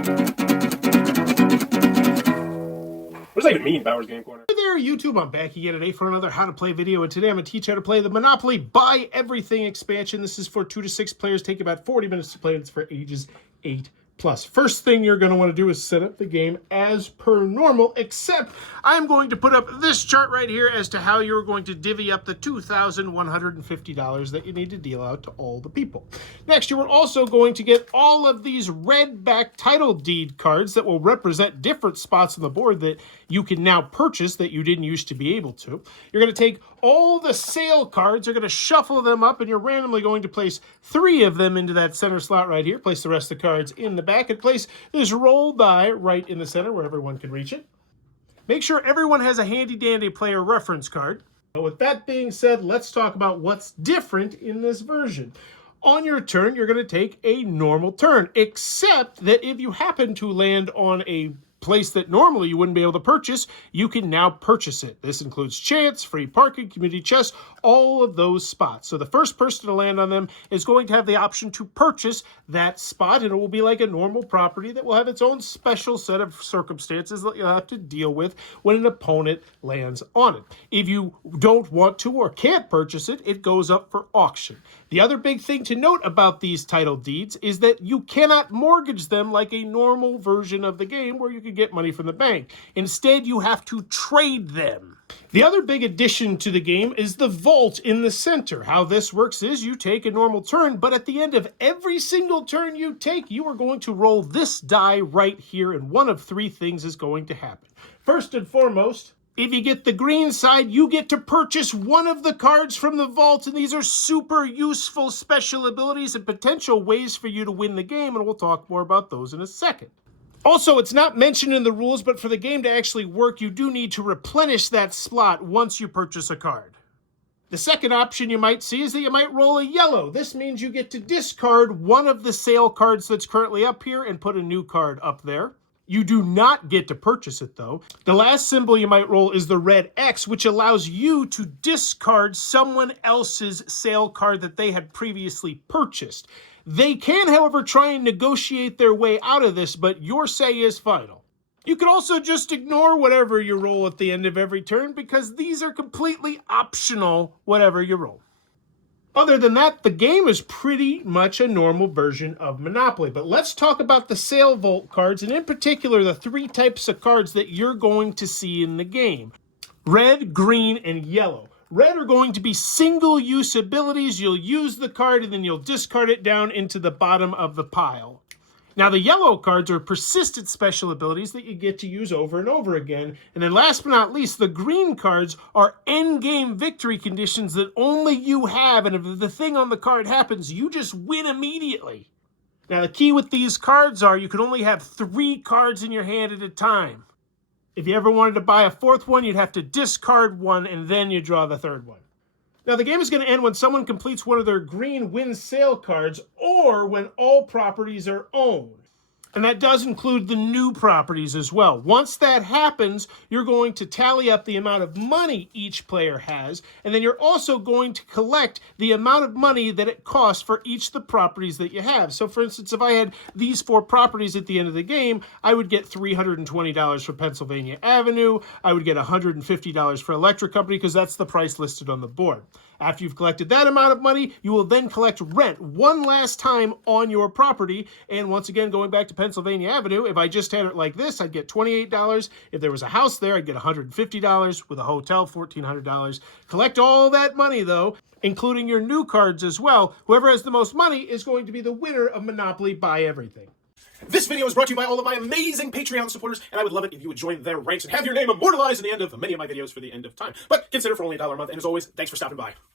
What does that even mean, Bowers Game Corner? Hey there, YouTube. I'm back again today for another How to Play video, and today I'm going to teach you how to play the Monopoly Buy Everything expansion. This is for 2 to 6 players. Take about 40 minutes to play. It's for ages 8+. First thing you're going to want to do is set up the game as per normal, except I'm going to put up this chart right here as to how you're going to divvy up the $2,150 that you need to deal out to all the people. Next, you are also going to get all of these red back title deed cards that will represent different spots on the board that you can now purchase that you didn't used to be able to. You're going to take all the sale cards, you're going to shuffle them up, and you're randomly going to place 3 of them into that center slot right here. Place the rest of the cards in the back and place this roll die right in the center where everyone can reach it. Make sure everyone has a handy-dandy player reference card. With that being said, let's talk about what's different in this version. On your turn, you're going to take a normal turn, except that if you happen to land on a place that normally you wouldn't be able to purchase, you can now purchase it. This includes chance, free parking, community chest, all of those spots. So the first person to land on them is going to have the option to purchase that spot, and it will be like a normal property that will have its own special set of circumstances that you'll have to deal with when an opponent lands on it. If you don't want to or can't purchase it, it goes up for auction. The other big thing to note about these title deeds is that you cannot mortgage them like a normal version of the game where you can get money from the bank. Instead, you have to trade them. The other big addition to the game is the vault in the center. How this works is you take a normal turn, but at the end of every single turn you take, you are going to roll this die right here, and one of 3 things is going to happen. First and foremost, if you get the green side, you get to purchase one of the cards from the vault, and these are super useful special abilities and potential ways for you to win the game, and we'll talk more about those in a second. Also, it's not mentioned in the rules, but for the game to actually work, you do need to replenish that slot once you purchase a card. The second option you might see is that you might roll a yellow. This means you get to discard one of the sale cards that's currently up here and put a new card up there. You do not get to purchase it, though. The last symbol you might roll is the red X, which allows you to discard someone else's sale card that they had previously purchased. They can, however, try and negotiate their way out of this, but your say is final. You can also just ignore whatever you roll at the end of every turn because these are completely optional, whatever you roll. Other than that, the game is pretty much a normal version of Monopoly. But let's talk about the sale vault cards, and in particular, the 3 types of cards that you're going to see in the game. Red, green, and yellow. Red are going to be single-use abilities. You'll use the card, and then you'll discard it down into the bottom of the pile. Now, the yellow cards are persistent special abilities that you get to use over and over again. And then last but not least, the green cards are endgame victory conditions that only you have. And if the thing on the card happens, you just win immediately. Now, the key with these cards are you can only have 3 cards in your hand at a time. If you ever wanted to buy a 4th one, you'd have to discard one, and then you draw the 3rd one. Now, the game is going to end when someone completes one of their green win sale cards or when all properties are owned. And that does include the new properties as well. Once that happens, you're going to tally up the amount of money each player has, and then you're also going to collect the amount of money that it costs for each of the properties that you have. So, for instance, if I had these 4 properties at the end of the game, I would get $320 for Pennsylvania Avenue. I would get $150 for Electric Company because that's the price listed on the board. After you've collected that amount of money, you will then collect rent one last time on your property. And once again, going back to Pennsylvania Avenue, if I just had it like this, I'd get $28. If there was a house there, I'd get $150. With a hotel, $1,400. Collect all that money, though, including your new cards as well. Whoever has the most money is going to be the winner of Monopoly Buy Everything. This video is brought to you by all of my amazing Patreon supporters, and I would love it if you would join their ranks and have your name immortalized in the end of many of my videos for the end of time. But consider for only $1 a month, and as always, thanks for stopping by.